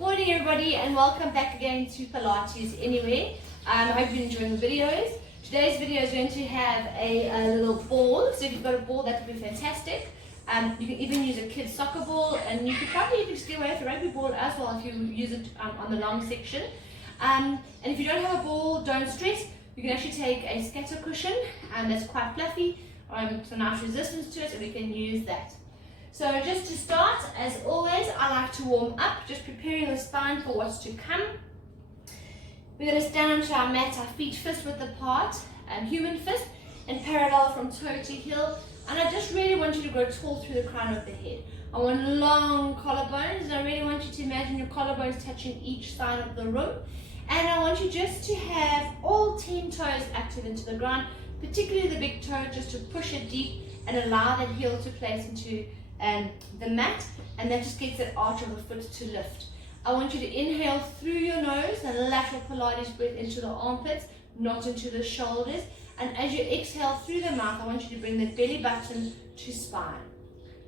Morning everybody and welcome back again to Pilates Anywhere. I hope you're enjoying the videos. Today's video is going to have a little ball, so if you've got a ball that would be fantastic. You can even use a kid's soccer ball, and you could probably even just get away with a rugby ball as well if you use it on the long section. And if you don't have a ball, don't stress. You can actually take a scatter cushion that's quite fluffy, some nice resistance to it, and we can use that. So just to start, as always, I like to warm up, just preparing the spine for what's to come. We're going to stand onto our mat, our feet fist width apart, human fist, and parallel from toe to heel. And I just really want you to grow tall through the crown of the head. I want long collarbones, and I really want you to imagine your collarbones touching each side of the room. And I want you just to have all 10 toes active into the ground, particularly the big toe, just to push it deep and allow that heel to place into the mat, and that just gets that arch of the foot to lift. I want you to inhale through your nose and lateral Pilates breath into the armpits, not into the shoulders. And as you exhale through the mouth, I want you to bring the belly button to spine.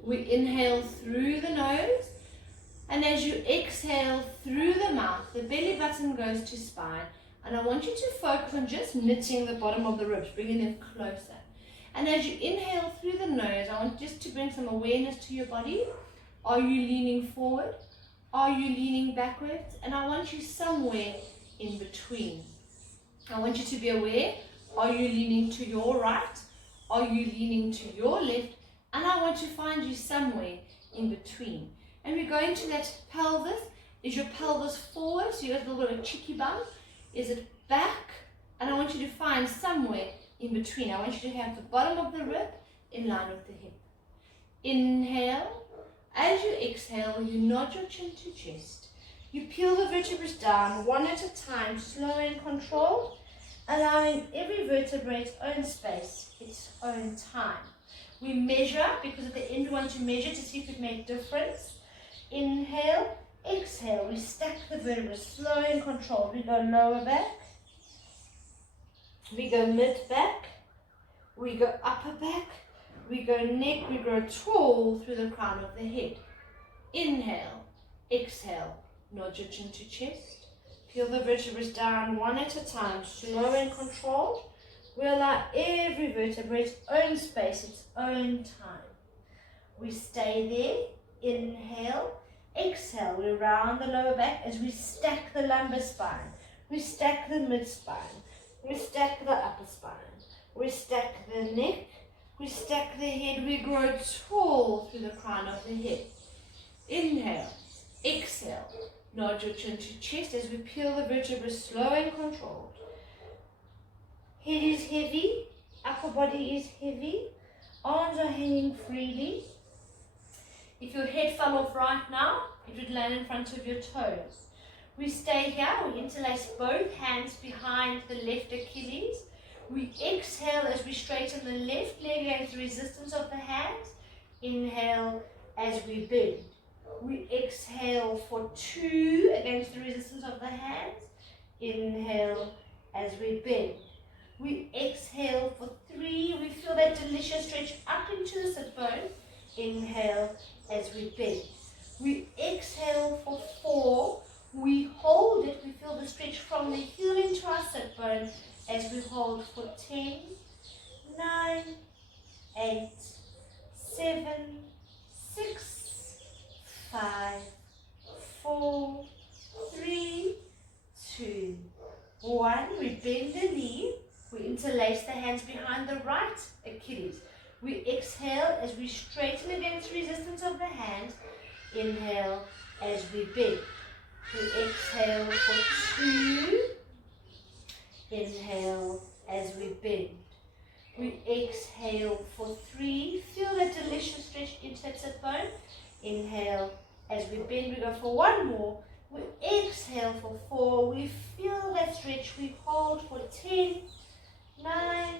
We inhale through the nose, and as you exhale through the mouth, the belly button goes to spine. And I want you to focus on just knitting the bottom of the ribs, bringing them closer. And as you inhale through the nose, I want just to bring some awareness to your body. Are you leaning forward? Are you leaning backwards? And I want you somewhere in between. I want you to be aware. Are you leaning to your right? Are you leaning to your left? And I want to find you somewhere in between. And we're going to that pelvis. Is your pelvis forward? So you got a little bit of a cheeky bump. Is it back? And I want you to find somewhere in between. I want you to have the bottom of the rib in line with the hip. Inhale. As you exhale, you nod your chin to chest. You peel the vertebrae down one at a time, slow and controlled, allowing every vertebrae its own space, its own time. We measure, because at the end we want to measure to see if it made a difference. Inhale, exhale. We stack the vertebrae, slow and controlled. We go lower back. We go mid back, we go upper back, we go neck, we grow tall through the crown of the head. Inhale, exhale, nod your chin to chest, peel the vertebrae down one at a time, slow and controlled. We allow every vertebrae its own space, its own time. We stay there, inhale, exhale, we round the lower back as we stack the lumbar spine, we stack the mid spine. We stack the upper spine, we stack the neck, we stack the head, we grow tall through the crown of the head. Inhale, exhale, nod your chin to chest as we peel the vertebrae slow and controlled. Head is heavy, upper body is heavy, arms are hanging freely. If your head fell off right now, it would land in front of your toes. We stay here, we interlace both hands behind the left Achilles. We exhale as we straighten the left leg against the resistance of the hands. Inhale as we bend. We exhale for 2 against the resistance of the hands. Inhale as we bend. We exhale for 3. We feel that delicious stretch up into the sit bone. Inhale as we bend. We exhale for 4. We hold it, we feel the stretch from the heel into our sit bone as we hold for 10, 9, 8, 7, 6, 5, 4, 3, 2, 1. We bend the knee, we interlace the hands behind the right Achilles. We exhale as we straighten against resistance of the hands. Inhale as we bend. We exhale for 2. Inhale as we bend. We exhale for 3. Feel that delicious stretch into that sit bone. Inhale as we bend. We go for 1 more. We exhale for 4. We feel that stretch. We hold for 10, 9,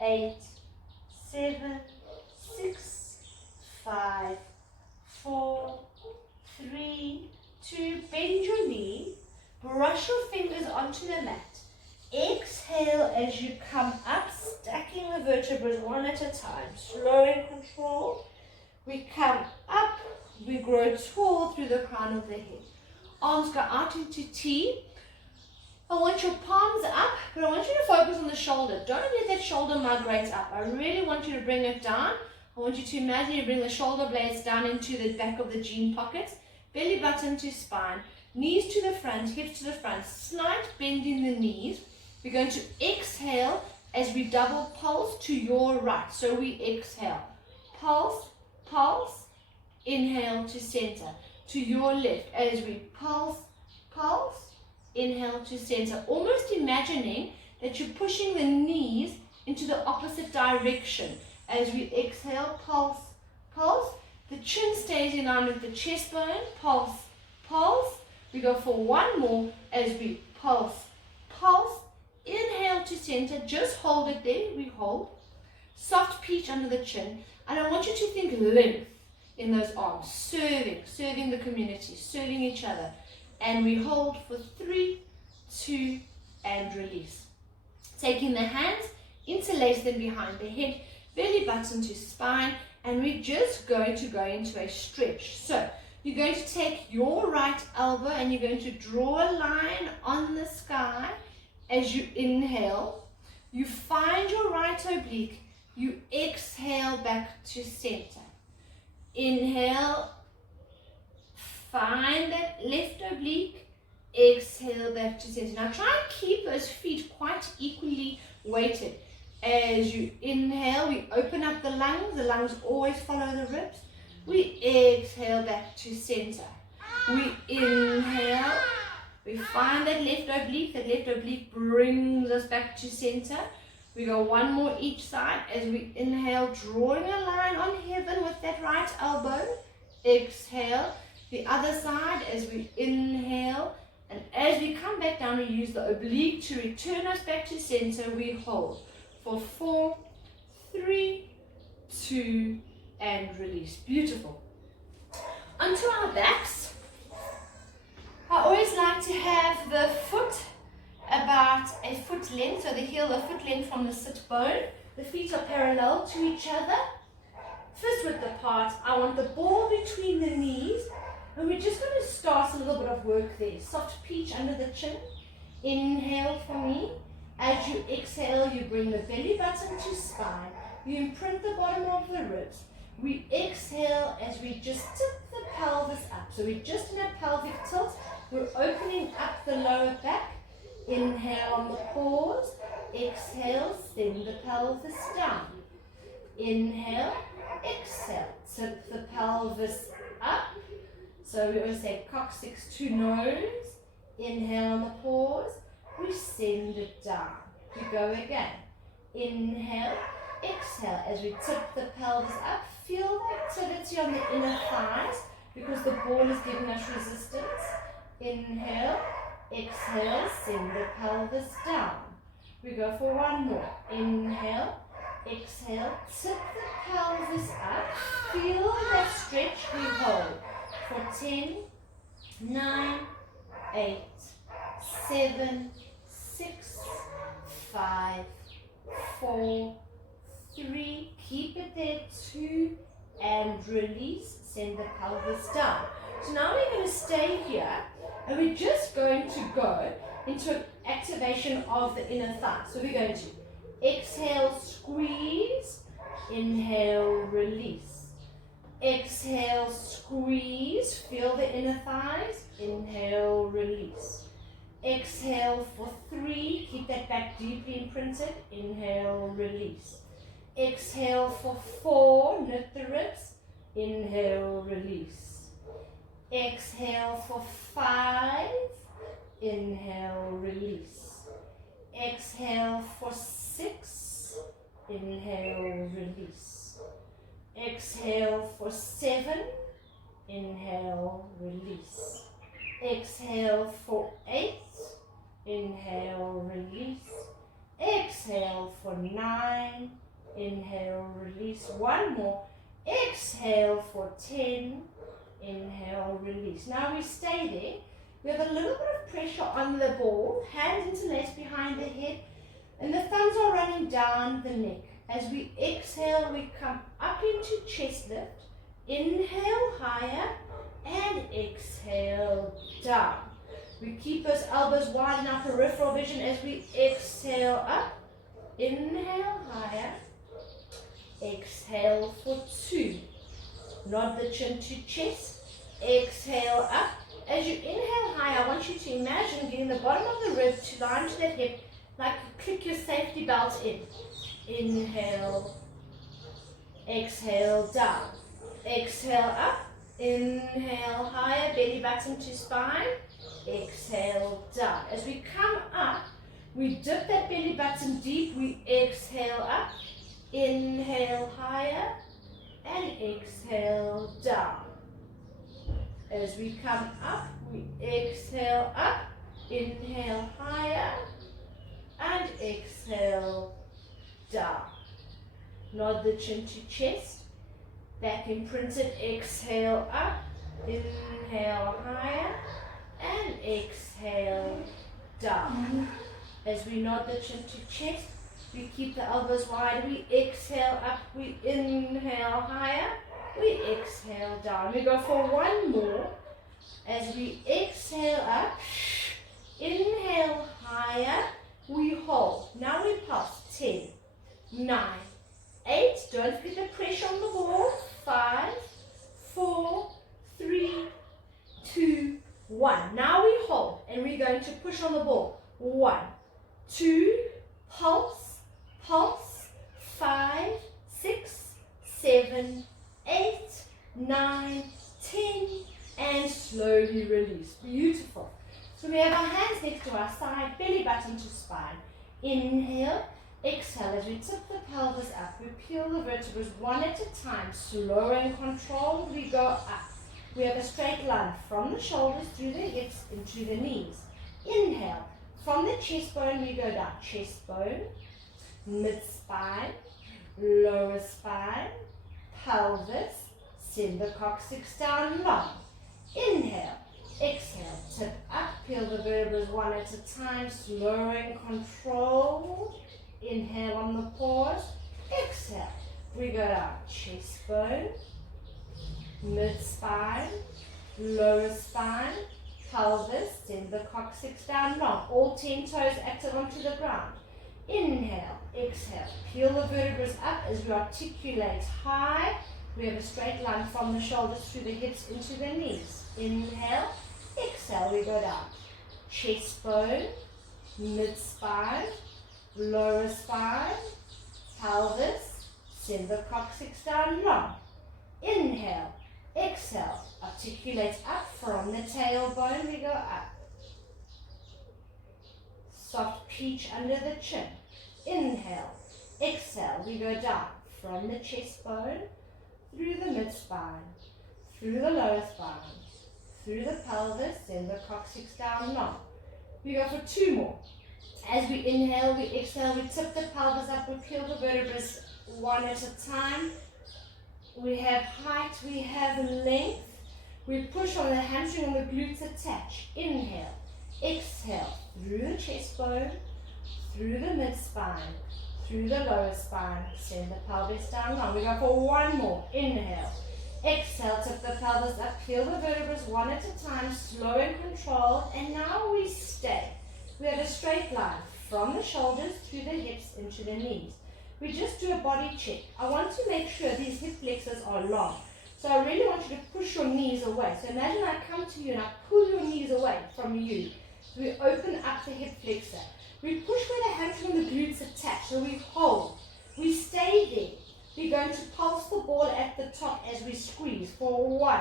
8, 7, 6, 5, 4, 3, 2, bend your knee, brush your fingers onto the mat. Exhale as you come up, stacking the vertebrae one at a time, slow and controlled. We come up, we grow tall through the crown of the head. Arms go out into T. I want your palms up, but I want you to focus on the shoulder. Don't let that shoulder migrate up. I really want you to bring it down. I want you to imagine you bring the shoulder blades down into the back of the jean pockets. Belly button to spine. Knees to the front, hips to the front. Slight bend in the knees. We're going to exhale as we double pulse to your right. So we exhale. Pulse, pulse. Inhale to center. To your left as we pulse, pulse. Inhale to center. Almost imagining that you're pushing the knees into the opposite direction. As we exhale, pulse, pulse. The chin stays in line with the chest bone. Pulse, pulse. We go for one more as we pulse, pulse. Inhale to center. Just hold it there. We hold. Soft peach under the chin. And I want you to think length in those arms. Serving the community, serving each other. And we hold for 3, 2, and release. Taking the hands, interlace them behind the head, belly button to spine, and we're just going to go into a stretch. So you're going to take your right elbow and you're going to draw a line on the sky as you inhale. You find your right oblique, you exhale back to center. Inhale, find that left oblique, exhale back to center. Now try and keep those feet quite equally weighted. As you inhale, we open up the lungs always follow the ribs. We exhale back to center. We inhale, we find that left oblique brings us back to center. We go one more each side as we inhale, drawing a line on heaven with that right elbow. Exhale. The other side as we inhale, and as we come back down, we use the oblique to return us back to center. We hold for 4, 3, 2, and release. Beautiful. Onto our backs. I always like to have the foot about a foot length, so the heel a foot length from the sit bone. The feet are parallel to each other. Fist width apart. I want the ball between the knees. And we're just going to start a little bit of work there. Soft peach under the chin. Inhale for me. As you exhale, you bring the belly button to spine. You imprint the bottom of the ribs. We exhale as we just tip the pelvis up. So we're just in a pelvic tilt. We're opening up the lower back. Inhale on the pause. Exhale, send the pelvis down. Inhale, exhale. Tip the pelvis up. So we always say coccyx to nose. Inhale on the pause. We send it down. We go again. Inhale, exhale. As we tip the pelvis up, feel the activity on the inner thighs because the ball is giving us resistance. Inhale, exhale, send the pelvis down. We go for one more. Inhale, exhale, tip the pelvis up. Feel that stretch. We hold for 10, 9, 8, 7, 6, 5, 4, 3, keep it there, 2, and release, send the pelvis down. So now we're going to stay here, and we're just going to go into an activation of the inner thigh. So we're going to exhale, squeeze, inhale, release. Exhale, squeeze, feel the inner thighs, inhale, release. Exhale for 3, keep that back deeply imprinted, inhale, release. Exhale for 4, knit the ribs, inhale, release. Exhale for 5, inhale, release. Exhale for 6, inhale, release. Exhale for 7, inhale, release. Exhale for 8, inhale, release. Exhale for 9, inhale, release. One more. Exhale for 10, inhale, release. Now we stay there. We have a little bit of pressure on the ball, hands interlaced behind the head, and the thumbs are running down the neck. As we exhale, we come up into chest lift. Inhale higher, and exhale, down. We keep those elbows wide in our peripheral vision as we exhale up. Inhale higher. Exhale for 2. Nod the chin to chest. Exhale up. As you inhale high, I want you to imagine getting the bottom of the rib to line to that hip, like you click your safety belt in. Inhale. Exhale down. Exhale up. Inhale higher, belly button to spine. Exhale down. As we come up, we dip that belly button deep. We exhale up. Inhale higher and exhale down. As we come up, we exhale up. Inhale higher and exhale down. Nod the chin to chest. Back imprinted. Exhale up. Inhale higher and exhale down. As we nod the chin to chest, we keep the elbows wide. We exhale up. We inhale higher. We exhale down. We go for one more. As we exhale up, inhale higher. We hold. Now we pulse. 10, 9, 8. Don't forget the pressure on the ball. 5, 4, 3, 2, 1. Now we hold and we're going to push on the ball. 1, 2, pulse, pulse. 5, 6, 7, 8, 9, 10, and slowly release. Beautiful. So we have our hands next to our side, belly button to spine. Inhale, exhale. As we tip the pelvis up, we peel the vertebrae one at a time, slow and controlled. We go up. We have a straight line from the shoulders through the hips into the knees. Inhale. From the chest bone, we go down. Chest bone, mid-spine, lower spine, pelvis, send the coccyx down long. Inhale, exhale, tip up, peel the vertebrae one at a time, slow and controlled. Inhale on the pause, exhale. We go down. Chest bone, mid-spine, lower spine, pelvis, send the coccyx down long. All 10 toes active onto the ground. Inhale, exhale, peel the vertebrae up as we articulate high. We have a straight line from the shoulders through the hips into the knees. Inhale, exhale, we go down. Chest bone, mid-spine, lower spine, pelvis, send the coccyx down long. Inhale, exhale, articulate up from the tailbone, we go up. Soft peach under the chin. Inhale, exhale, we go down from the chest bone, through the mid-spine, through the lower spine, through the pelvis, send the coccyx down long. We go for 2 more. As we inhale, we exhale, we tip the pelvis up, we peel the vertebrae one at a time. We have height, we have length. We push on the hamstring and the glutes attach. Inhale, exhale, through the chest bone, through the mid-spine, through the lower spine, send the pelvis down long. We go for 1 more. Inhale, exhale, tip the pelvis up, peel the vertebrae one at a time, slow and controlled. And now we stay. We have a straight line from the shoulders through the hips into the knees. We just do a body check. I want to make sure these hip flexors are long. So I really want you to push your knees away. So imagine I come to you and I pull your knees away from you. So we open up the hip flexor. We push where the hamstring and the glutes attach. So we hold. We stay there. We're going to pulse the ball at the top as we squeeze for 1.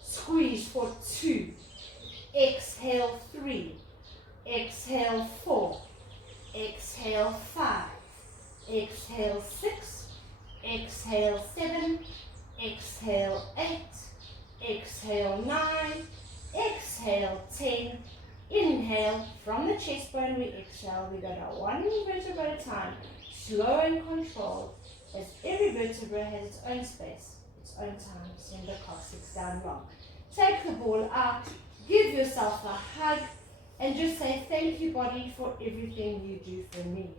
Squeeze for 2. Exhale 3. Exhale 4. Exhale 5. Exhale 6. Exhale 7. Exhale 8. Exhale 9. Exhale 10. Inhale from the chest bone, we exhale, we go down 1 vertebra at a time, slow and controlled, as every vertebra has its own space, its own time. Send the coccyx down long. Take the ball out, give yourself a hug, and just say thank you, body, for everything you do for me.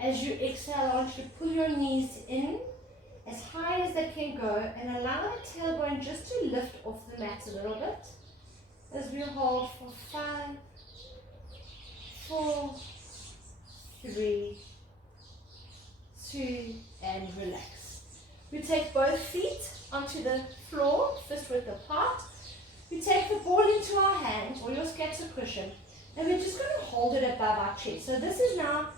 As you exhale, I want you to pull your knees in as high as they can go, and allow the tailbone just to lift off the mat a little bit. As we hold for 5, 4, 3, 2, and relax. We take both feet onto the floor, fist width apart. We take the ball into our hand, or your scatter cushion, and we're just going to hold it above our chest. So this is now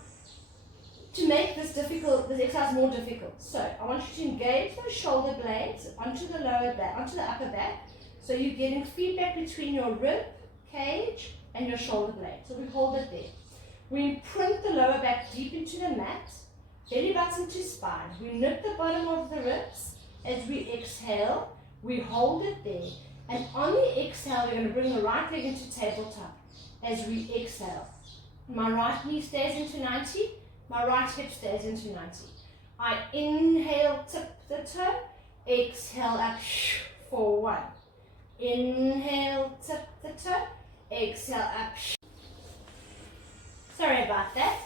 to make this exercise more difficult. So I want you to engage those shoulder blades onto the lower back, onto the upper back. So you're getting feedback between your rib cage and your shoulder blade. So we hold it there. We imprint the lower back deep into the mat, belly button to spine. We nip the bottom of the ribs. As we exhale, we hold it there. And on the exhale, we're going to bring the right leg into tabletop. As we exhale, my right knee stays into 90, my right hip stays into 90. I inhale, tip the toe, exhale up for 1. Inhale, tip the toe, exhale up. Sorry about that.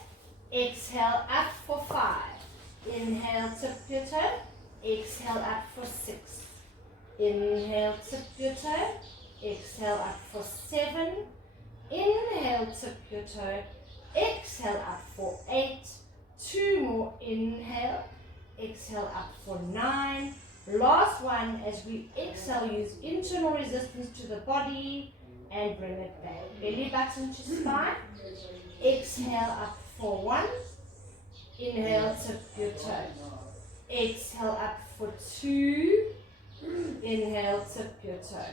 Exhale up for 5. Inhale, tip your toe, exhale up for 6. Inhale, tip your toe, exhale up for 7. Inhale, tip your toe, exhale up for 8. 2 more, inhale, exhale up for 9. Last one, as we exhale, use internal resistance to the body and bring it back. Belly button to spine. Exhale up for 1. Inhale, tip your toe. Exhale up for 2. Inhale, tip your toe.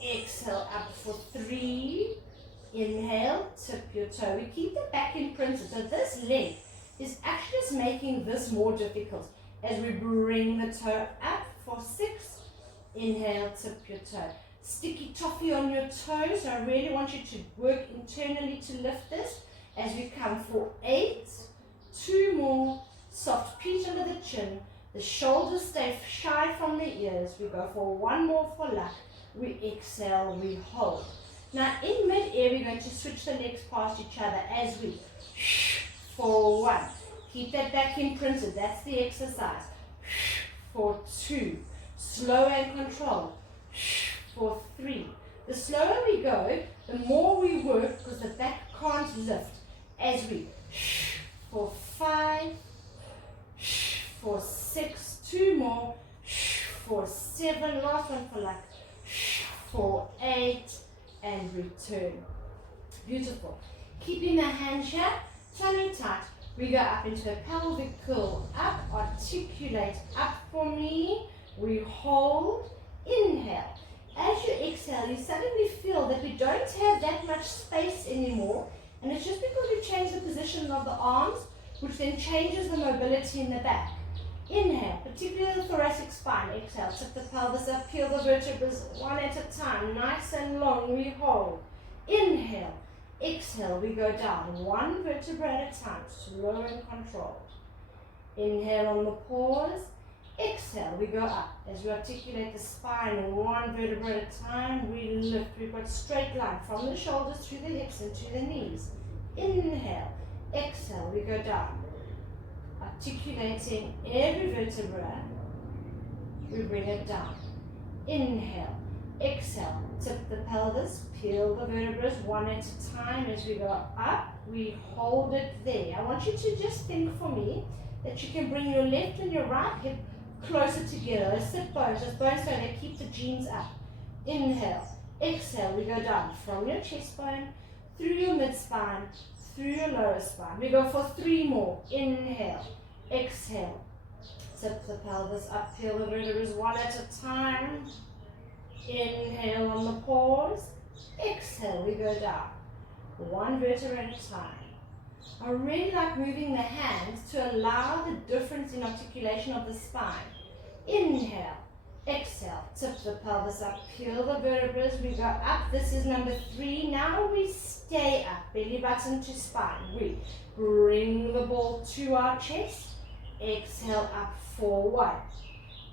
Exhale up for 3. Inhale, tip your toe. We keep the back imprinted. So this leg is actually just making this more difficult. As we bring the toe up for 6. Inhale, tip your toe. Sticky toffee on your toes. So I really want you to work internally to lift this. As we come for 8. 2 more. Soft pinch under the chin. The shoulders stay shy from the ears. We go for 1 more for luck. We exhale, we hold. Now in mid-air, we're going to switch the legs past each other as we for 1. Keep that back imprinted. That's the exercise. For 2. Slow and controlled. For 3. The slower we go, the more we work because the back can't lift. As we for 5. For 6. 2 more. For 7. Last one for luck. For 8. And return. Beautiful. Keeping the hands here, tummy tight. We go up into a pelvic curl up, articulate up for me. We hold, inhale. As you exhale, you suddenly feel that we don't have that much space anymore, and it's just because we change the position of the arms, which then changes the mobility in the back. Inhale, particularly the thoracic spine. Exhale, tip the pelvis up, peel the vertebrae one at a time, nice and long. We hold. Inhale, exhale, we go down, 1 vertebra at a time, slow and controlled. Inhale on the pause. Exhale, we go up. As we articulate the spine, 1 vertebra at a time, we lift. We've got straight line from the shoulders through the hips and to the knees. Inhale, exhale, we go down. Articulating every vertebra, we bring it down. Inhale, exhale, tip the pelvis, peel the vertebrae 1 at a time. As we go up, we hold it there. I want you to just think for me that you can bring your left and your right hip closer together. Those sit bones, those bones so they keep the genes up. Inhale, exhale, we go down from your chest bone, through your mid spine, through your lower spine. We go for 3 more. Inhale, exhale, tip the pelvis up, peel the vertebrae 1 at a time. Inhale on the pause. Exhale, we go down, 1 vertebra at a time. I really like moving the hands to allow the difference in articulation of the spine. Inhale, exhale, tip the pelvis up, peel the vertebrae, we go up. This is number 3. Now we stay up, belly button to spine. We bring the ball to our chest. Exhale up for 1.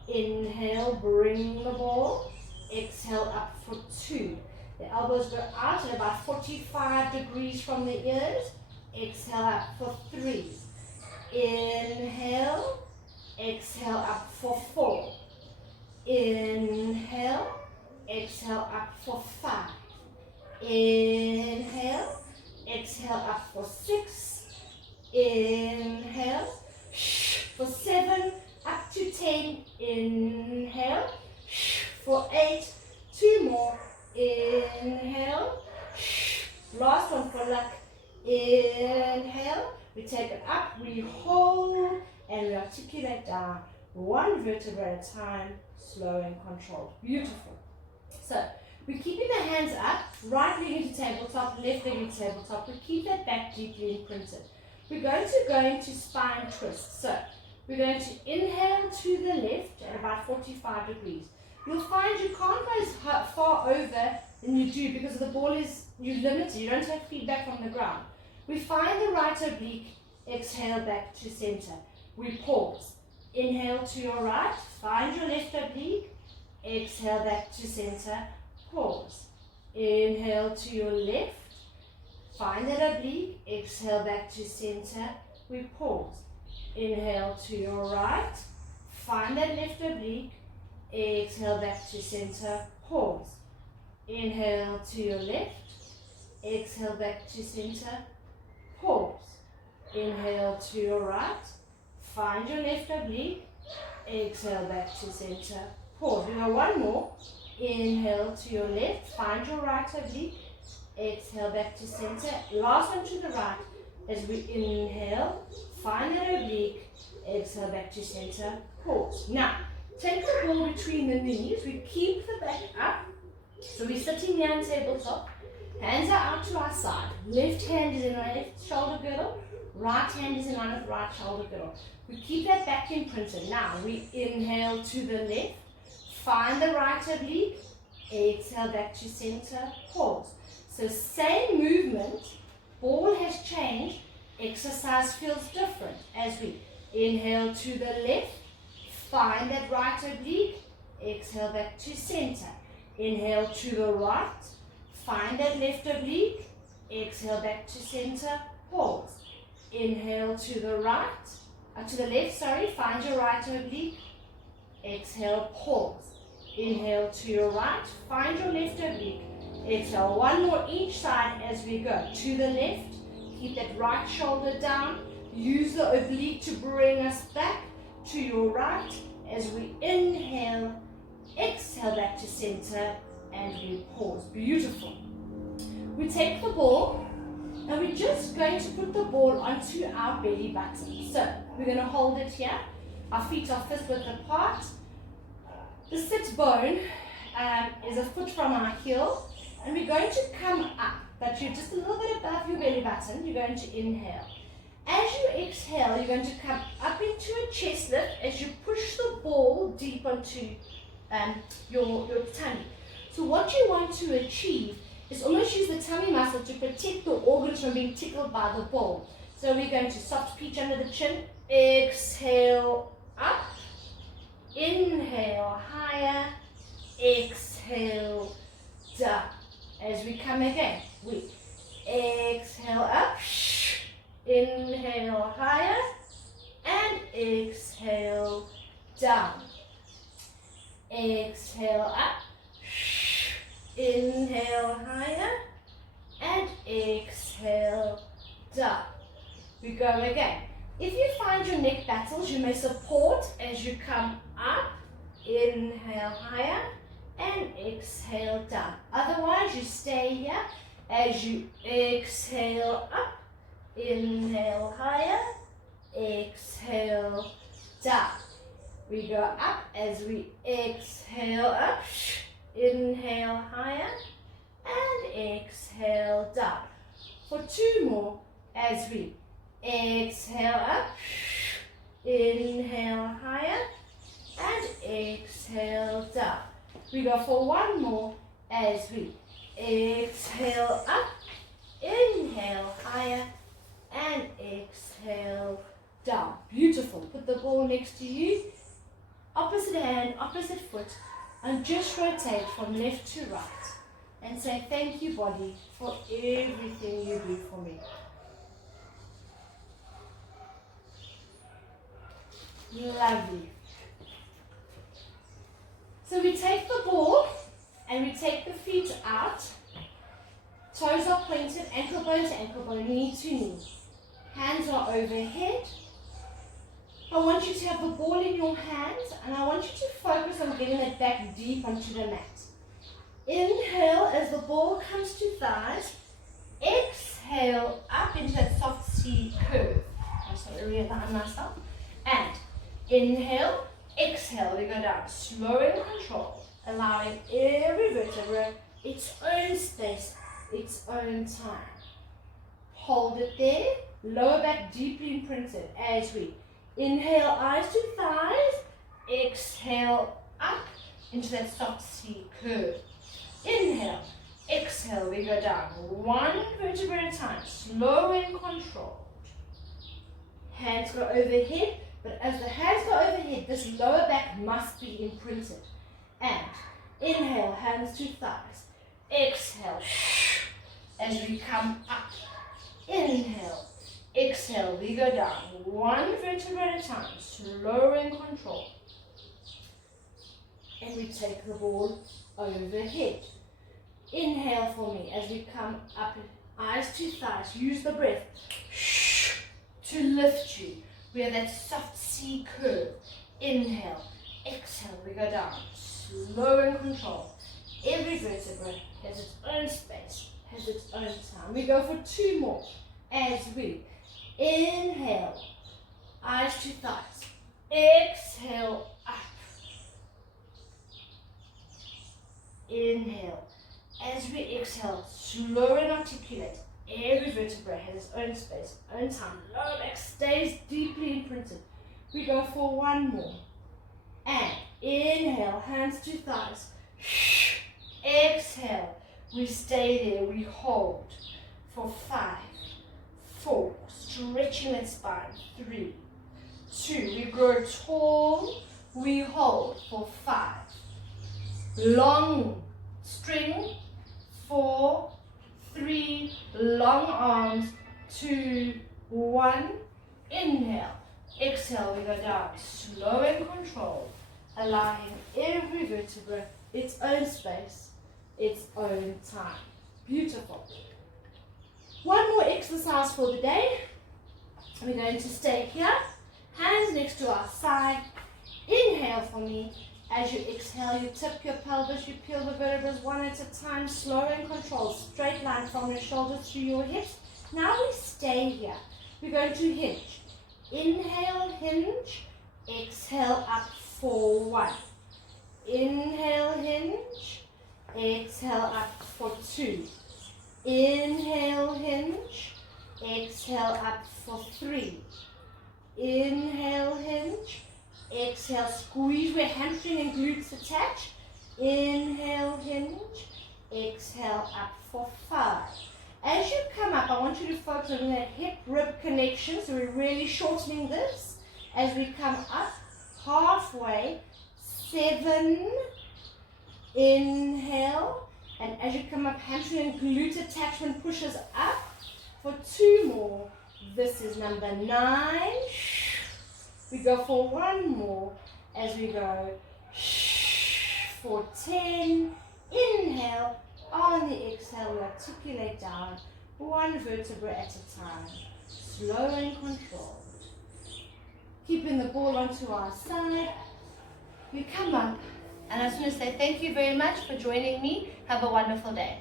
Inhale, bring the ball. Exhale up for 2. The elbows go out at about 45 degrees from the ears. Exhale up for 3. Inhale, exhale up for 4. Inhale, exhale up for 5. Inhale, exhale up for 6. Inhale, for 7, up to 10. Inhale, for 8, 2 more. Inhale, last one for luck. Inhale, we take it up, we hold, and we articulate down, one vertebra at a time, slow and controlled. Beautiful. So, we're keeping the hands up, right leg into tabletop, left leg into tabletop. We keep that back deeply imprinted. We're going to go into spine twist. So, we're going to inhale to the left at about 45 degrees. You'll find you can't go as far over than you do because the ball is, you're limited, you don't have feedback from the ground. We find the right oblique, exhale back to center. We pause. Inhale to your right, find your left oblique, exhale back to center, pause. Inhale to your left, find that oblique, exhale back to center, we pause. Inhale to your right, find that left oblique, exhale back to center, pause. Inhale to your left, exhale back to center, pause. Inhale to your right, find your left oblique, exhale back to center, pause. We go one more. Inhale to your left, find your right oblique, exhale back to center. Last one to the right as we inhale, find that oblique, exhale back to center, pause. Now, take the ball between the knees, we keep the back up. So we're sitting here on tabletop, hands are out to our side. Left hand is in our left shoulder girdle, right hand is in our right shoulder girdle. We keep that back imprinted. Now we inhale to the left, find the right oblique, exhale back to center, pause. So same movement, ball has changed, exercise feels different. As we inhale to the left, find that right oblique, exhale back to center. Inhale to the right, find that left oblique, exhale back to center, pause. Inhale to the right, to the left, sorry, find your right oblique, exhale, pause. Inhale to your right, find your left oblique, exhale. One more each side as we go. To the left, keep that right shoulder down, use the oblique to bring us back. To your right, as we inhale, exhale back to center, and we pause. Beautiful. We take the ball, and we're just going to put the ball onto our belly button. So, we're going to hold it here. Our feet are fist width apart. The sit bone is a foot from our heel, and we're going to come up, but you're just a little bit above your belly button. You're going to inhale. As you exhale, you're going to come up into a chest lift as you push the ball deep onto your tummy. So what you want to achieve is almost use the tummy muscle to protect the organs from being tickled by the ball. So we're going to soft peach under the chin, exhale up, inhale higher, exhale down. As we come again, we exhale up, inhale higher, and exhale down. Exhale up, inhale higher, and exhale down. We go again. If you find your neck battles, you may support as you come up, inhale higher, and exhale down. Otherwise, you stay here as you exhale up, inhale higher, exhale down. We go up as we exhale up, inhale higher, and exhale down. For two more, as we exhale up, inhale higher, and exhale down. We go for one more, as we exhale up, inhale higher, and exhale down. Beautiful. Put the ball next to you. Opposite hand, opposite foot, and just rotate from left to right and say thank you, body, for everything you do for me. Lovely. So we take the ball and we take the feet out. Toes are pointed, ankle bone, knee to knee. Hands are overhead. I want you to have the ball in your hands and I want you to focus on getting it back deep onto the mat. Inhale as the ball comes to thighs. Exhale up into that soft C curve. I just want to realign myself. And inhale, exhale, we go down. Slow and control, allowing every vertebra its own space, its own time. Hold it there, lower back deeply imprinted as we inhale, eyes to thighs, exhale up into that soft C curve. Inhale, exhale, we go down. One vertebra at a time, slow and controlled. Hands go overhead, but as the hands go overhead, this lower back must be imprinted. And inhale, hands to thighs. Exhale, as we come up. Inhale, exhale, we go down. One vertebra at a time, slow and controlled. And we take the ball overhead. Inhale for me as we come up, eyes to thighs. Use the breath to lift you. We have that soft C curve. Inhale, exhale, we go down. Slow and controlled. Every vertebra has its own space, has its own time. We go for two more as we inhale, eyes to thighs. Exhale, up. Inhale. As we exhale, slow and articulate. Every vertebra has its own space, own time. Lower back stays deeply imprinted. We go for one more. And inhale, hands to thighs. Exhale. We stay there. We hold for 5, 4. Stretching that spine. 3, 2. We grow tall. We hold for 5. Long string. 4, 3, long arms, 2, 1, inhale, exhale, we go down, slow and controlled, allowing every vertebra its own space, its own time. Beautiful. One more exercise for the day. We're going to stay here, hands next to our side, inhale for me. As you exhale, you tip your pelvis, you peel the vertebrae one at a time, slow and controlled. Straight line from your shoulders to your hips. Now we stay here. We're going to hinge. Inhale, hinge. Exhale, up for 1. Inhale, hinge. Exhale, up for 2. Inhale, hinge. Exhale, up for 3. Inhale, hinge. Exhale, squeeze where hamstring and glutes attach. Inhale, hinge. Exhale, up for 5. As you come up, I want you to focus on that hip-rib connection. So we're really shortening this. As we come up, halfway, 7. Inhale. And as you come up, hamstring and glute attachment pushes up for 2 more. This is number 9. We go for 1 more as we go for 10. Inhale. On the exhale, we articulate down 1 vertebra at a time. Slow and controlled. Keeping the ball onto our side. We come up. And I just want to say thank you very much for joining me. Have a wonderful day.